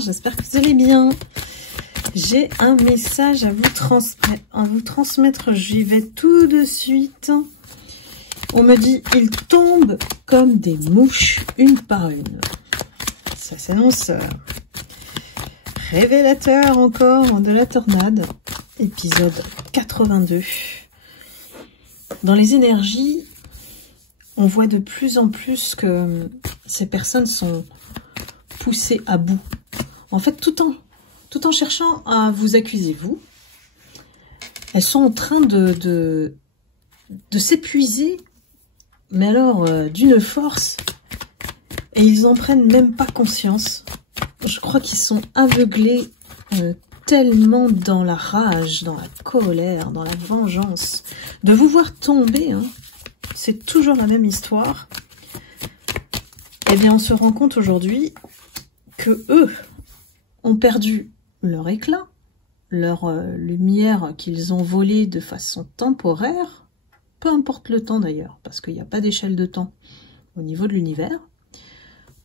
j'espère que vous allez bien. J'ai un message à vous transmettre, j'y vais tout de suite. On me dit, ils tombent comme des mouches, une par une. Ça s'annonce révélateur encore de la tornade, épisode 82. Dans les énergies, on voit de plus en plus que ces personnes sont poussées à bout. En fait, tout en cherchant à vous accuser, vous, elles sont en train de s'épuiser, mais alors d'une force, et ils n'en prennent même pas conscience. Je crois qu'ils sont aveuglés tellement dans la rage, dans la colère, dans la vengeance. De vous voir tomber, hein, c'est toujours la même histoire. Eh bien, on se rend compte aujourd'hui que eux ont perdu leur éclat, leur lumière qu'ils ont volée de façon temporaire, peu importe le temps d'ailleurs, parce qu'il n'y a pas d'échelle de temps au niveau de l'univers.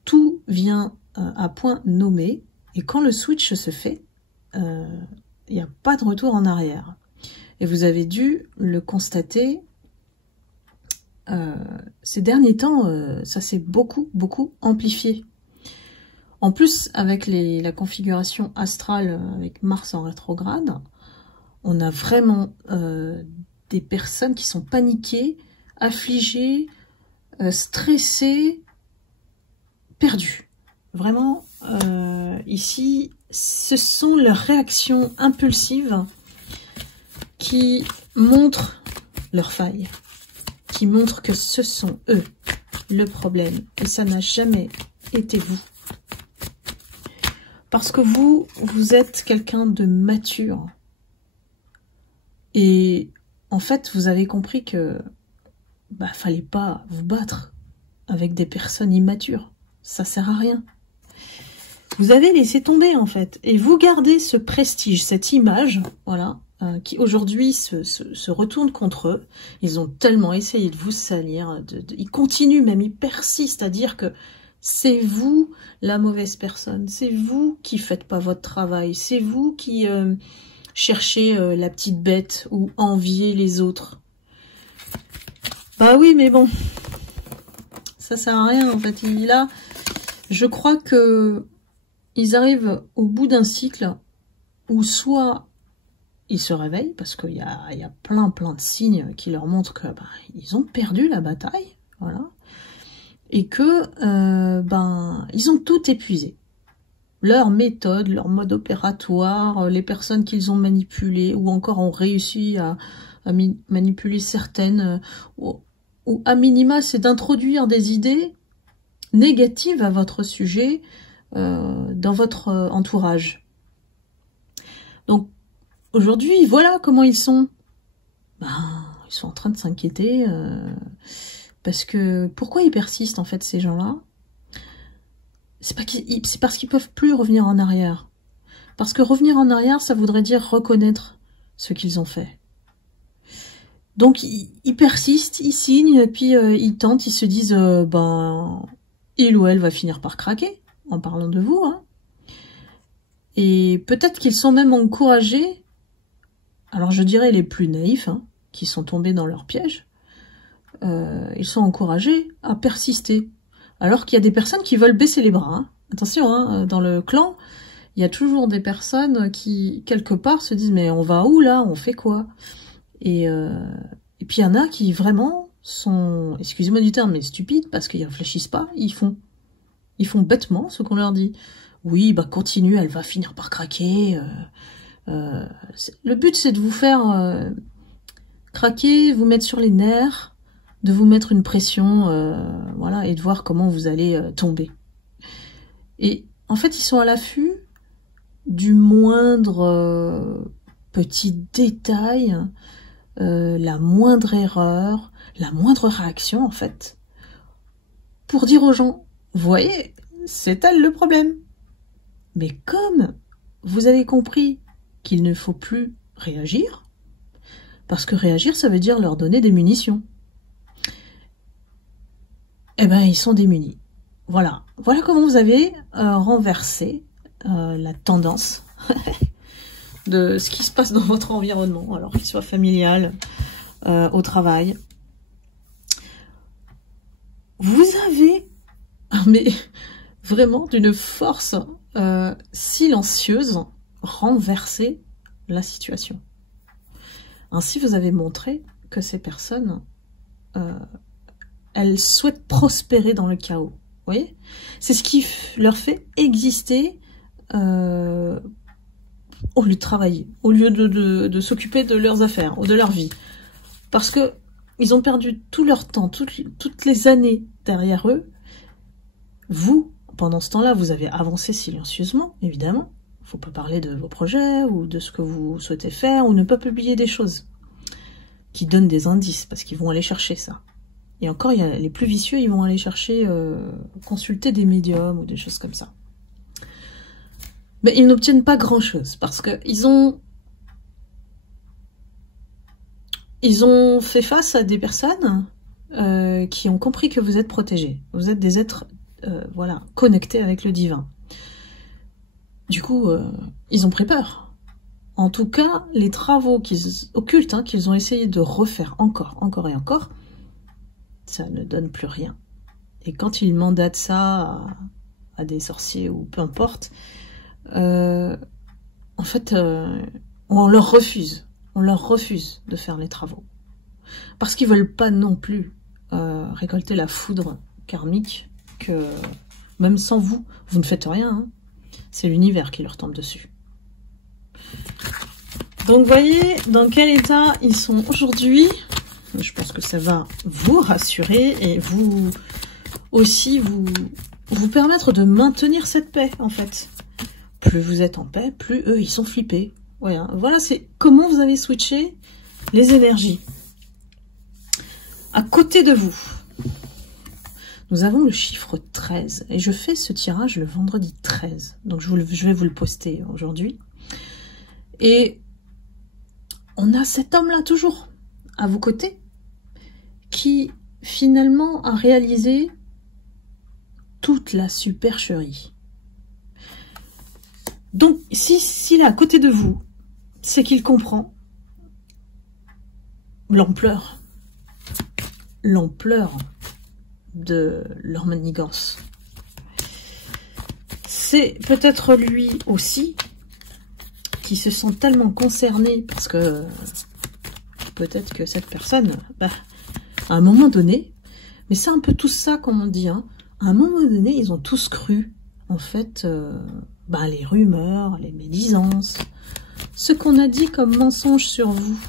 Tout vient à point nommé, et quand le switch se fait, il n'y a pas de retour en arrière. Et vous avez dû le constater, ces derniers temps, ça s'est beaucoup amplifié. En plus, avec la configuration astrale avec Mars en rétrograde, on a vraiment des personnes qui sont paniquées, affligées, stressées, perdues. Vraiment, ici, ce sont leurs réactions impulsives qui montrent leurs failles, qui montrent que ce sont eux le problème, et ça n'a jamais été vous. Parce que vous êtes quelqu'un de mature. Et en fait, vous avez compris que fallait pas vous battre avec des personnes immatures. Ça sert à rien. Vous avez laissé tomber, en fait. Et vous gardez ce prestige, cette image, voilà, qui aujourd'hui se retourne contre eux. Ils ont tellement essayé de vous salir. Ils continuent même, ils persistent à dire que c'est vous la mauvaise personne, c'est vous qui faites pas votre travail, c'est vous qui cherchez la petite bête ou enviez les autres. Bah oui, mais bon, ça sert à rien en fait. Là, je crois que ils arrivent au bout d'un cycle où soit ils se réveillent parce qu'il y a plein de signes qui leur montrent que ils ont perdu la bataille, voilà. Et que ils ont tout épuisé. Leur méthode, leur mode opératoire, les personnes qu'ils ont manipulées ou encore ont réussi à manipuler certaines, ou à minima, c'est d'introduire des idées négatives à votre sujet dans votre entourage. Donc aujourd'hui, voilà comment ils sont. Ils sont en train de s'inquiéter. Parce que, pourquoi ils persistent en fait ces gens-là? C'est parce qu'ils peuvent plus revenir en arrière. Parce que revenir en arrière, ça voudrait dire reconnaître ce qu'ils ont fait. Donc ils persistent, ils signent, et puis ils tentent, ils se disent, il ou elle va finir par craquer, en parlant de vous. Hein. Et peut-être qu'ils sont même encouragés, alors je dirais les plus naïfs, hein, qui sont tombés dans leur piège, ils sont encouragés à persister. Alors qu'il y a des personnes qui veulent baisser les bras. Hein. Attention, hein, dans le clan, il y a toujours des personnes qui, quelque part, se disent « Mais on va où là? On fait quoi ?» Et puis il y en a qui vraiment sont, excusez-moi du terme, mais stupides, parce qu'ils ne réfléchissent pas, ils font bêtement ce qu'on leur dit. Oui, continue, elle va finir par craquer. Le but, c'est de vous faire craquer, vous mettre sur les nerfs, de vous mettre une pression, voilà, et de voir comment vous allez tomber. Et en fait, ils sont à l'affût du moindre petit détail, la moindre erreur, la moindre réaction, en fait, pour dire aux gens, vous voyez, c'est elle le problème. Mais comme vous avez compris qu'il ne faut plus réagir, parce que réagir, ça veut dire leur donner des munitions. Eh ben, ils sont démunis. Voilà. Voilà comment vous avez renversé la tendance de ce qui se passe dans votre environnement, alors qu'il soit familial, au travail. Vous avez, mais vraiment d'une force silencieuse, renversé la situation. Ainsi, vous avez montré que ces personnes, elles souhaitent prospérer dans le chaos. Vous voyez? C'est ce qui leur fait exister au lieu de travailler, au lieu de s'occuper de leurs affaires ou de leur vie. Parce que ils ont perdu tout leur temps, toutes les années derrière eux. Vous, pendant ce temps-là, vous avez avancé silencieusement, évidemment. Il ne faut pas parler de vos projets ou de ce que vous souhaitez faire ou ne pas publier des choses qui donnent des indices parce qu'ils vont aller chercher ça. Et encore, il y a les plus vicieux, ils vont aller chercher, consulter des médiums ou des choses comme ça. Mais ils n'obtiennent pas grand-chose parce qu'ils ont fait face à des personnes qui ont compris que vous êtes protégés. Vous êtes des êtres voilà, connectés avec le divin. Du coup, ils ont pris peur. En tout cas, les travaux occultes qu'ils ont essayé de refaire encore et encore, ça ne donne plus rien. Et quand ils mandatent ça à des sorciers ou peu importe, en fait, on leur refuse. On leur refuse de faire les travaux. Parce qu'ils veulent pas non plus récolter la foudre karmique que, même sans vous, vous ne faites rien. Hein. C'est l'univers qui leur tombe dessus. Donc, voyez dans quel état ils sont aujourd'hui. Je pense que ça va vous rassurer et vous aussi vous permettre de maintenir cette paix, en fait. Plus vous êtes en paix, plus eux, ils sont flippés. Ouais, hein. Voilà, c'est comment vous avez switché les énergies. À côté de vous, nous avons le chiffre 13. Et je fais ce tirage le vendredi 13. Donc, je vais vous le poster aujourd'hui. Et on a cet homme-là toujours à vos côtés qui, finalement, a réalisé toute la supercherie. Donc, s'il est à côté de vous, c'est qu'il comprend l'ampleur de leur manigance. C'est peut-être lui aussi qui se sent tellement concerné parce que peut-être que cette personne, à un moment donné, mais c'est un peu tout ça comme on dit, hein, à un moment donné, ils ont tous cru, en fait, les rumeurs, les médisances, ce qu'on a dit comme mensonge sur vous.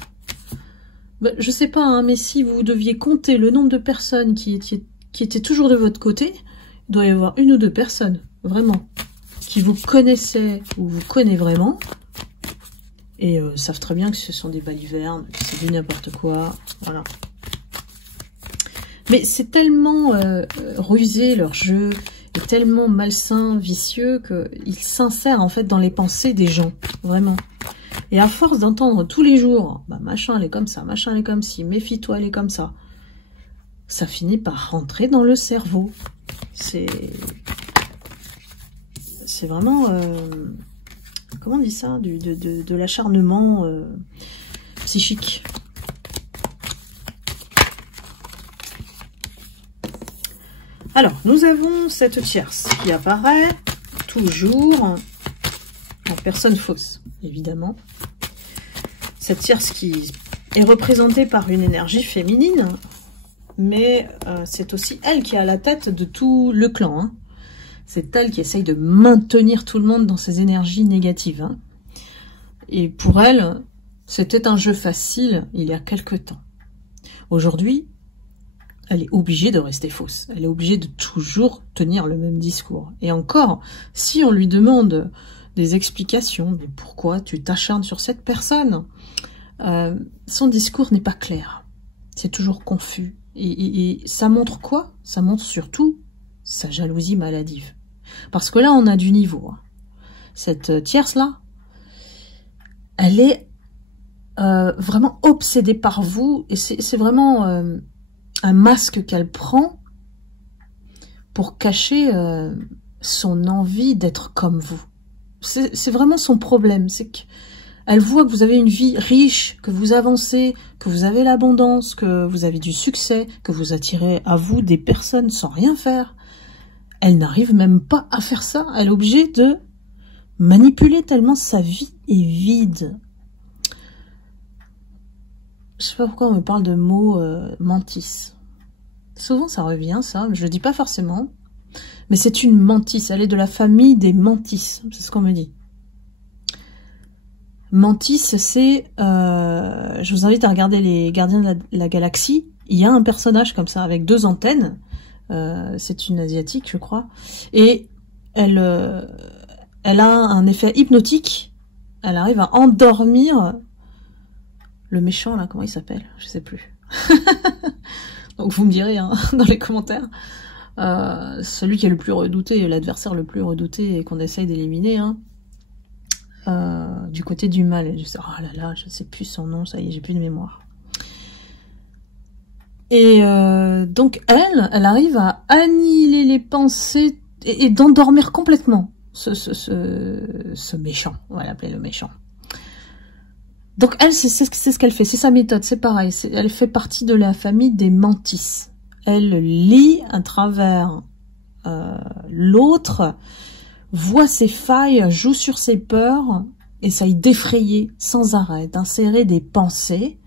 Je sais pas, hein, mais si vous deviez compter le nombre de personnes qui étaient toujours de votre côté, il doit y avoir une ou deux personnes, vraiment, qui vous connaissaient ou vous connaissent vraiment, et savent très bien que ce sont des balivernes, que c'est du n'importe quoi, voilà. Mais c'est tellement rusé leur jeu, et tellement malsain, vicieux, qu'ils s'insèrent en fait dans les pensées des gens, vraiment. Et à force d'entendre tous les jours, machin elle est comme ça, machin elle est comme ci, méfie-toi elle est comme ça, ça finit par rentrer dans le cerveau. C'est vraiment, comment on dit ça, de l'acharnement psychique. Alors, nous avons cette tierce qui apparaît toujours en personne fausse, évidemment. Cette tierce qui est représentée par une énergie féminine, mais c'est aussi elle qui est à la tête de tout le clan. Hein. C'est elle qui essaye de maintenir tout le monde dans ses énergies négatives. Hein. Et pour elle, c'était un jeu facile il y a quelque temps. Aujourd'hui, elle est obligée de rester fausse. Elle est obligée de toujours tenir le même discours. Et encore, si on lui demande des explications, mais pourquoi tu t'acharnes sur cette personne, son discours n'est pas clair. C'est toujours confus. Et ça montre quoi? Ça montre surtout sa jalousie maladive. Parce que là, on a du niveau. Hein. Cette tierce-là, elle est vraiment obsédée par vous. Et c'est vraiment un masque qu'elle prend pour cacher son envie d'être comme vous. C'est vraiment son problème. C'est qu'elle voit que vous avez une vie riche, que vous avancez, que vous avez l'abondance, que vous avez du succès, que vous attirez à vous des personnes sans rien faire. Elle n'arrive même pas à faire ça. Elle est obligée de manipuler tellement sa vie est vide. Je sais pas pourquoi on me parle de mots mantis. Souvent ça revient, ça, mais je le dis pas forcément. Mais c'est une mantis, elle est de la famille des mantis, c'est ce qu'on me dit. Mantis, c'est... je vous invite à regarder les Gardiens de la Galaxie. Il y a un personnage comme ça, avec 2 antennes. C'est une asiatique, je crois. Et elle a un effet hypnotique. Elle arrive à endormir... Le méchant, là, comment il s'appelle? Je sais plus. Donc vous me direz hein, dans les commentaires. Celui qui est le plus redouté, l'adversaire le plus redouté et qu'on essaye d'éliminer, hein, du côté du mal. Oh là là, je ne sais plus son nom, ça y est, j'ai plus de mémoire. Et donc elle arrive à annihiler les pensées et d'endormir complètement ce méchant. On va l'appeler le méchant. Donc elle, c'est ce qu'elle fait, c'est sa méthode, c'est pareil, elle fait partie de la famille des mantis. Elle lit à travers l'autre, voit ses failles, joue sur ses peurs, essaye d'effrayer sans arrêt, d'insérer des pensées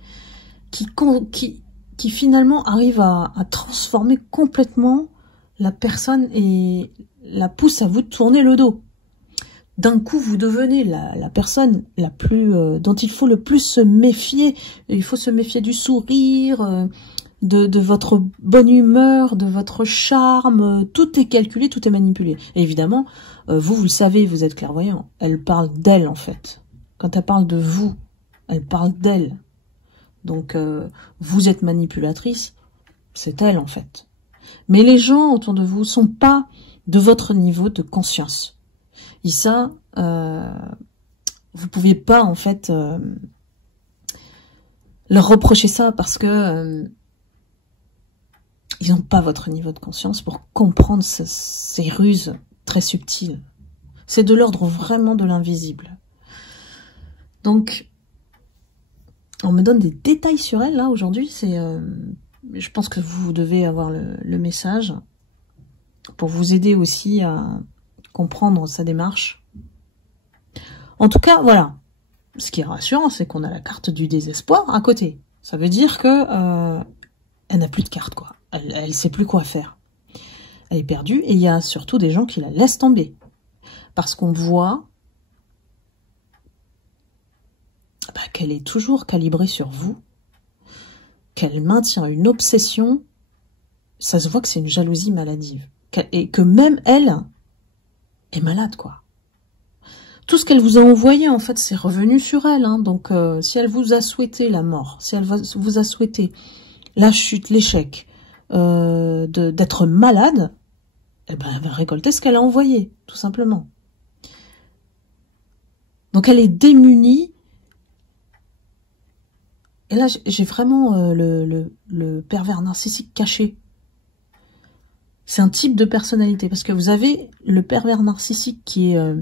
qui finalement arrivent à transformer complètement la personne et la pousse à vous tourner le dos. D'un coup, vous devenez la personne la plus dont il faut le plus se méfier. Il faut se méfier du sourire, de votre bonne humeur, de votre charme. Tout est calculé, tout est manipulé. Et évidemment, vous le savez, vous êtes clairvoyant. Elle parle d'elle, en fait. Quand elle parle de vous, elle parle d'elle. Donc, vous êtes manipulatrice, c'est elle, en fait. Mais les gens autour de vous sont pas de votre niveau de conscience. Et ça, vous pouvez pas en fait leur reprocher ça parce que ils n'ont pas votre niveau de conscience pour comprendre ces ruses très subtiles. C'est de l'ordre vraiment de l'invisible. Donc, on me donne des détails sur elle là aujourd'hui. C'est, je pense que vous devez avoir le message pour vous aider aussi à comprendre sa démarche. En tout cas, voilà. Ce qui est rassurant, c'est qu'on a la carte du désespoir à côté. Ça veut dire que elle n'a plus de carte, quoi. Elle sait plus quoi faire. Elle est perdue et il y a surtout des gens qui la laissent tomber. Parce qu'on voit qu'elle est toujours calibrée sur vous, qu'elle maintient une obsession. Ça se voit que c'est une jalousie maladive. Et que même elle est malade, quoi. Tout ce qu'elle vous a envoyé, en fait, c'est revenu sur elle. Hein. Donc, si elle vous a souhaité la mort, si elle vous a souhaité la chute, l'échec, d'être malade, eh ben, elle va récolter ce qu'elle a envoyé, tout simplement. Donc, elle est démunie. Et là, j'ai vraiment le pervers narcissique caché. C'est un type de personnalité. Parce que vous avez le pervers narcissique qui est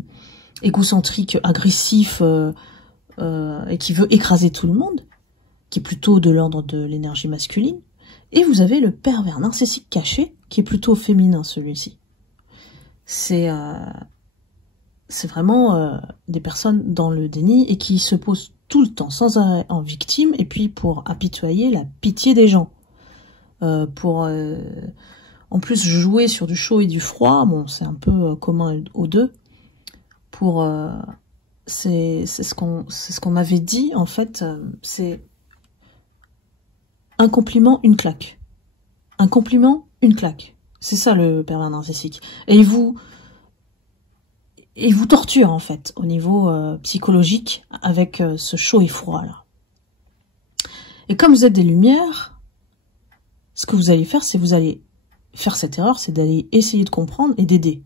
égocentrique, agressif, et qui veut écraser tout le monde, qui est plutôt de l'ordre de l'énergie masculine. Et vous avez le pervers narcissique caché, qui est plutôt féminin, celui-ci. C'est vraiment des personnes dans le déni et qui se posent tout le temps, sans arrêt, en victime, et puis pour apitoyer la pitié des gens. Pour en plus jouer sur du chaud et du froid, bon, c'est un peu commun aux deux. Pour c'est ce qu'on m'avait dit, en fait, c'est un compliment, une claque. Un compliment, une claque. C'est ça le pervers narcissique. Et il vous torture, en fait, au niveau psychologique, avec ce chaud et froid, là. Et comme vous êtes des lumières, ce que vous allez faire, c'est vous allez faire cette erreur, c'est d'aller essayer de comprendre et d'aider.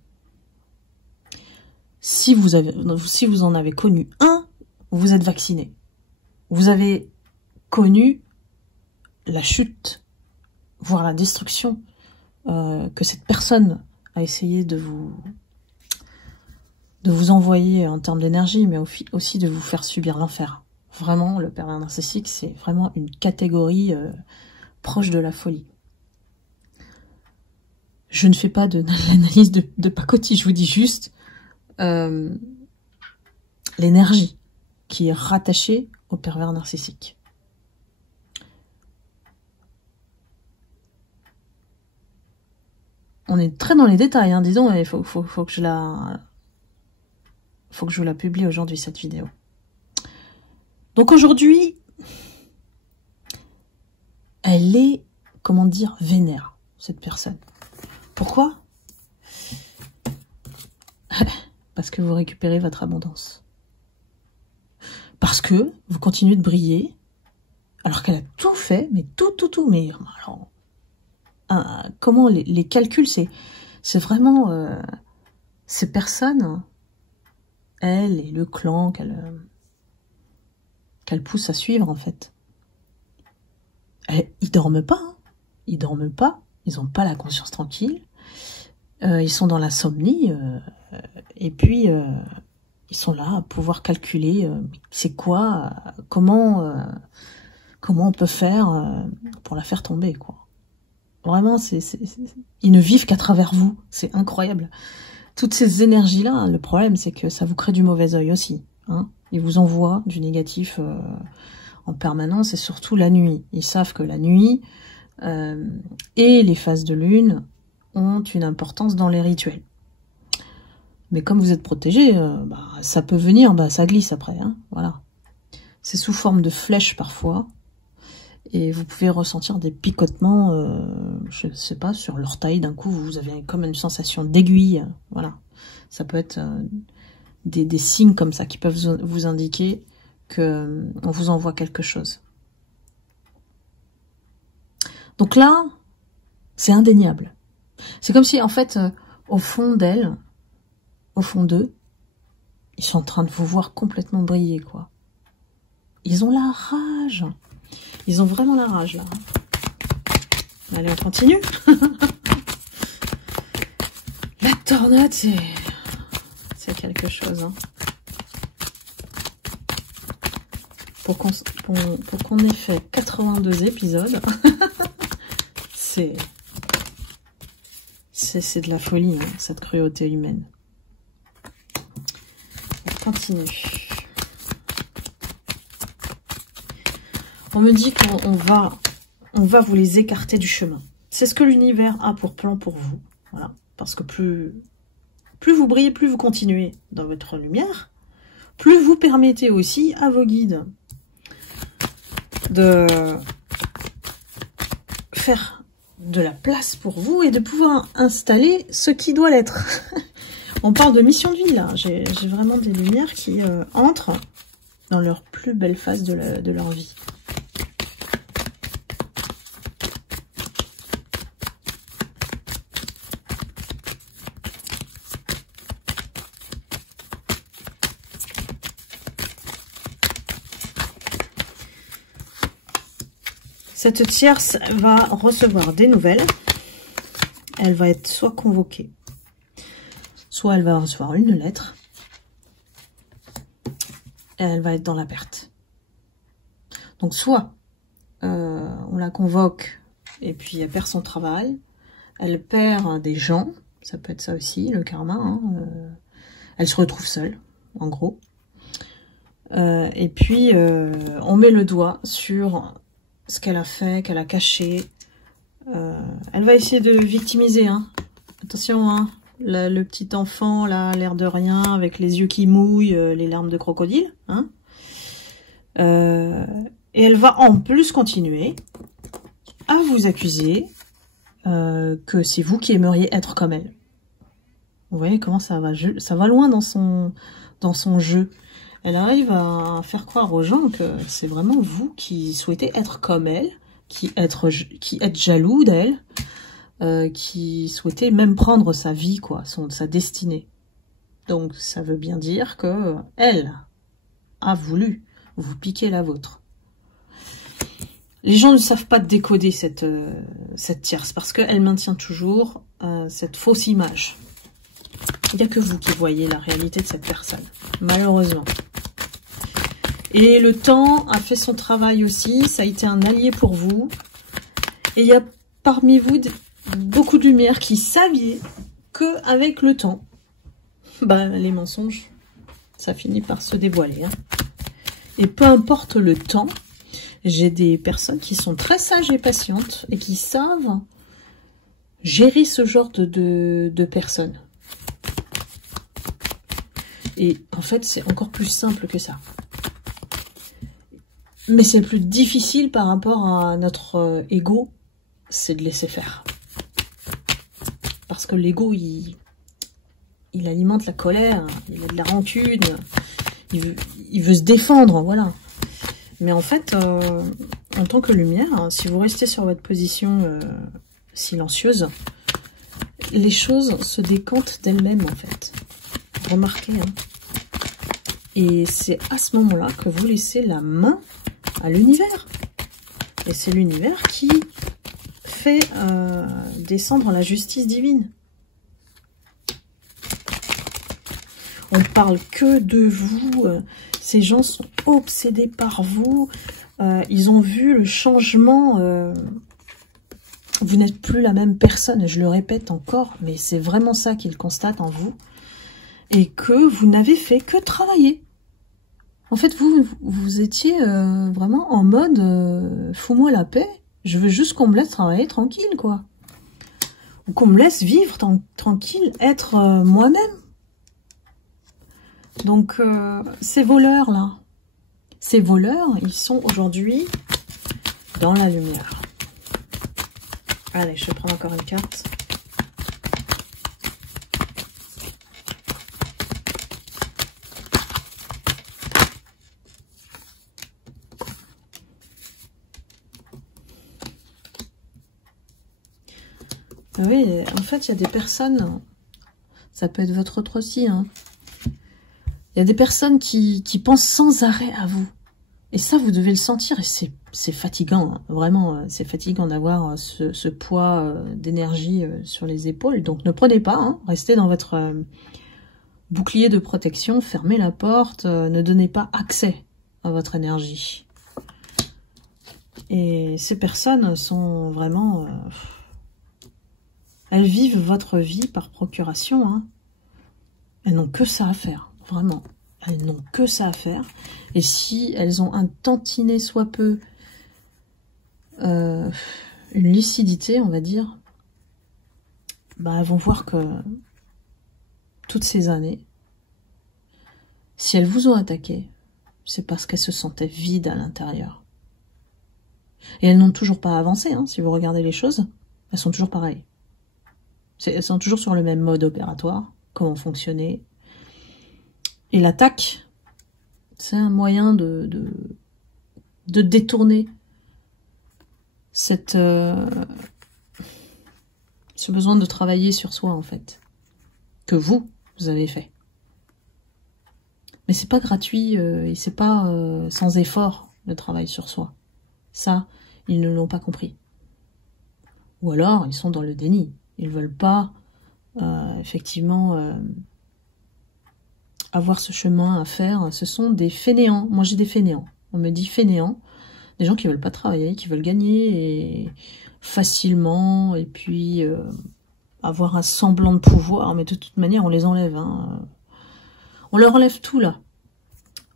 Si vous en avez connu un, vous êtes vacciné. Vous avez connu la chute, voire la destruction que cette personne a essayé de de vous envoyer en termes d'énergie, mais aussi de vous faire subir l'enfer. Vraiment, le pervers narcissique, c'est vraiment une catégorie proche de la folie. Je ne fais pas de l'analyse de pacotille, je vous dis juste l'énergie qui est rattachée au pervers narcissique. On est très dans les détails, hein, disons, il faut que je la publie aujourd'hui, cette vidéo. Donc aujourd'hui, elle est, comment dire, vénère, cette personne. Pourquoi? Parce que vous récupérez votre abondance. Parce que vous continuez de briller, alors qu'elle a tout fait, mais tout, mais alors, comment les calculs, c'est vraiment ces personnes, elle et le clan qu'elle pousse à suivre, en fait. Ils dorment pas, hein. Ils dorment pas, ils n'ont pas la conscience tranquille, ils sont dans l'insomnie, et puis ils sont là à pouvoir calculer c'est quoi, comment on peut faire pour la faire tomber, quoi. Vraiment, ils ne vivent qu'à travers vous, c'est incroyable. Toutes ces énergies-là, le problème, c'est que ça vous crée du mauvais œil aussi, hein. Ils vous envoient du négatif en permanence, et surtout la nuit. Ils savent que la nuit et les phases de lune ont une importance dans les rituels. Mais comme vous êtes protégé, ça peut venir, ça glisse après, hein, voilà. C'est sous forme de flèches parfois, et vous pouvez ressentir des picotements, je ne sais pas, sur l'orteil. D'un coup, vous avez comme une sensation d'aiguille, voilà. Ça peut être des signes comme ça qui peuvent vous indiquer que on vous envoie quelque chose. Donc là, c'est indéniable. C'est comme si, en fait, au fond d'elle, au fond d'eux, ils sont en train de vous voir complètement briller, quoi. Ils ont la rage. Ils ont vraiment la rage, là. Allez, on continue. La tornade, c'est quelque chose, hein. Pour qu'on ait fait 82 épisodes, c'est de la folie, hein, cette cruauté humaine. On continue. On me dit qu'on va vous les écarter du chemin. C'est ce que l'univers a pour plan pour vous. Voilà. Parce que plus vous brillez, plus vous continuez dans votre lumière, plus vous permettez aussi à vos guides de faire de la place pour vous et de pouvoir installer ce qui doit l'être. On parle de mission de vie, là. J'ai vraiment des lumières qui entrent dans leur plus belle phase de leur vie. Cette tierce va recevoir des nouvelles. Elle va être soit convoquée, soit elle va recevoir une lettre. Et elle va être dans la perte. Donc soit on la convoque et puis elle perd son travail. Elle perd des gens. Ça peut être ça aussi, le karma. Hein, elle se retrouve seule, en gros. Et puis on met le doigt sur ce qu'elle a fait, qu'elle a caché. Elle va essayer de victimiser, hein. Attention, hein. Le petit enfant, là, l'air de rien, avec les yeux qui mouillent, les larmes de crocodile, hein. Et elle va en plus continuer à vous accuser que c'est vous qui aimeriez être comme elle. Vous voyez comment ça va loin dans son jeu. Elle arrive à faire croire aux gens que c'est vraiment vous qui souhaitez être comme elle, qui êtes jaloux d'elle, qui souhaitez même prendre sa vie, quoi, sa destinée. Donc ça veut bien dire que elle a voulu vous piquer la vôtre. Les gens ne savent pas décoder cette tierce parce qu'elle maintient toujours cette fausse image. Il n'y a que vous qui voyez la réalité de cette personne, malheureusement. Et le temps a fait son travail aussi, ça a été un allié pour vous. Et il y a parmi vous beaucoup de lumière qui savaient qu'avec le temps, les mensonges, ça finit par se dévoiler. Hein. Et peu importe le temps, j'ai des personnes qui sont très sages et patientes et qui savent gérer ce genre de personnes. Et en fait, c'est encore plus simple que ça. Mais c'est plus difficile par rapport à notre ego, c'est de laisser faire. Parce que l'ego, il alimente la colère, il a de la rancune, il veut se défendre, voilà. Mais en fait, en tant que lumière, si vous restez sur votre position silencieuse, les choses se décantent d'elles-mêmes, en fait. Remarquez, hein. Et c'est à ce moment-là que vous laissez la main à l'univers. Et c'est l'univers qui fait descendre la justice divine. On ne parle que de vous. Ces gens sont obsédés par vous. Ils ont vu le changement. Vous n'êtes plus la même personne. Je le répète encore, mais c'est vraiment ça qu'ils constatent en vous. Et que vous n'avez fait que travailler. En fait, vous étiez vraiment en mode fous-moi la paix. Je veux juste qu'on me laisse travailler tranquille, quoi. Ou qu'on me laisse vivre tranquille, être moi-même. Donc, ces voleurs-là, ces voleurs, ils sont aujourd'hui dans la lumière. Allez, je prends encore une carte. Oui, en fait, il y a des personnes, ça peut être votre autre aussi, hein. Il y a des personnes qui pensent sans arrêt à vous. Et ça, vous devez le sentir, et c'est fatigant, hein. Vraiment, c'est fatigant d'avoir ce poids d'énergie sur les épaules. Donc, ne prenez pas, hein. Restez dans votre bouclier de protection, fermez la porte, ne donnez pas accès à votre énergie. Et ces personnes sont vraiment... elles vivent votre vie par procuration, hein. Elles n'ont que ça à faire, vraiment. Elles n'ont que ça à faire. Et si elles ont un tantinet soit peu, une lucidité, on va dire, elles vont voir que toutes ces années, si elles vous ont attaqué, c'est parce qu'elles se sentaient vides à l'intérieur. Et elles n'ont toujours pas avancé, hein, si vous regardez les choses, elles sont toujours pareilles. Elles sont toujours sur le même mode opératoire, comment fonctionner. Et l'attaque, c'est un moyen de détourner ce besoin de travailler sur soi, en fait, que vous avez fait. Mais c'est pas gratuit et c'est pas sans effort le travail sur soi. Ça, ils ne l'ont pas compris. Ou alors, ils sont dans le déni. Ils ne veulent pas, effectivement, avoir ce chemin à faire. Ce sont des fainéants. Moi, j'ai des fainéants. On me dit fainéants. Des gens qui ne veulent pas travailler, qui veulent gagner facilement, et puis avoir un semblant de pouvoir. Mais de toute manière, on les enlève. Hein. On leur enlève tout, là.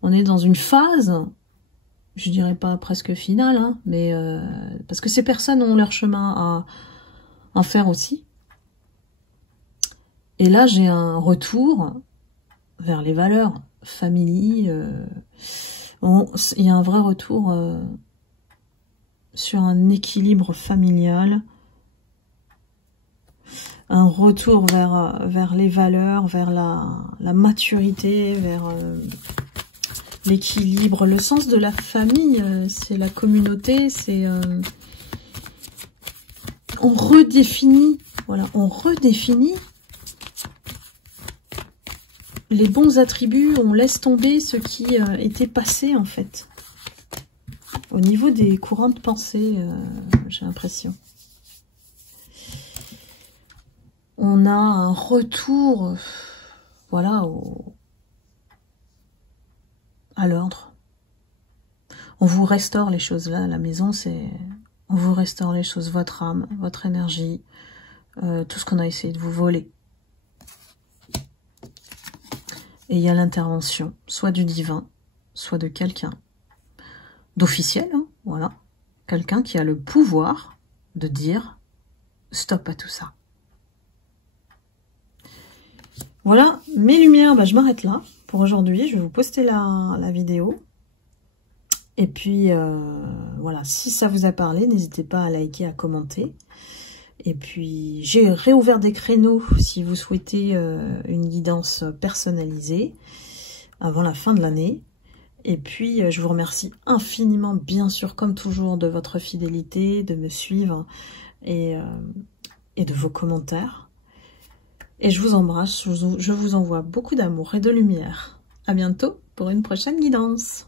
On est dans une phase, je dirais pas presque finale, hein, mais parce que ces personnes ont leur chemin à faire aussi. Et là, j'ai un retour vers les valeurs, famille. Il y a un vrai retour sur un équilibre familial, un retour vers les valeurs, vers la maturité, vers l'équilibre. Le sens de la famille, c'est la communauté, c'est... on redéfinit, voilà, on redéfinit les bons attributs, on laisse tomber ce qui était passé, en fait. Au niveau des courants de pensée, j'ai l'impression. On a un retour voilà, à l'ordre. On vous restaure les choses là, à la maison, c'est... On vous restaure les choses, votre âme, votre énergie, tout ce qu'on a essayé de vous voler. Et il y a l'intervention, soit du divin, soit de quelqu'un, d'officiel, hein, voilà. Quelqu'un qui a le pouvoir de dire stop à tout ça. Voilà, mes lumières, je m'arrête là pour aujourd'hui. Je vais vous poster la vidéo. Et puis, voilà, si ça vous a parlé, n'hésitez pas à liker, à commenter. Et puis, j'ai réouvert des créneaux si vous souhaitez une guidance personnalisée avant la fin de l'année. Et puis, je vous remercie infiniment, bien sûr, comme toujours, de votre fidélité, de me suivre et de vos commentaires. Et je vous embrasse, je vous envoie beaucoup d'amour et de lumière. À bientôt pour une prochaine guidance.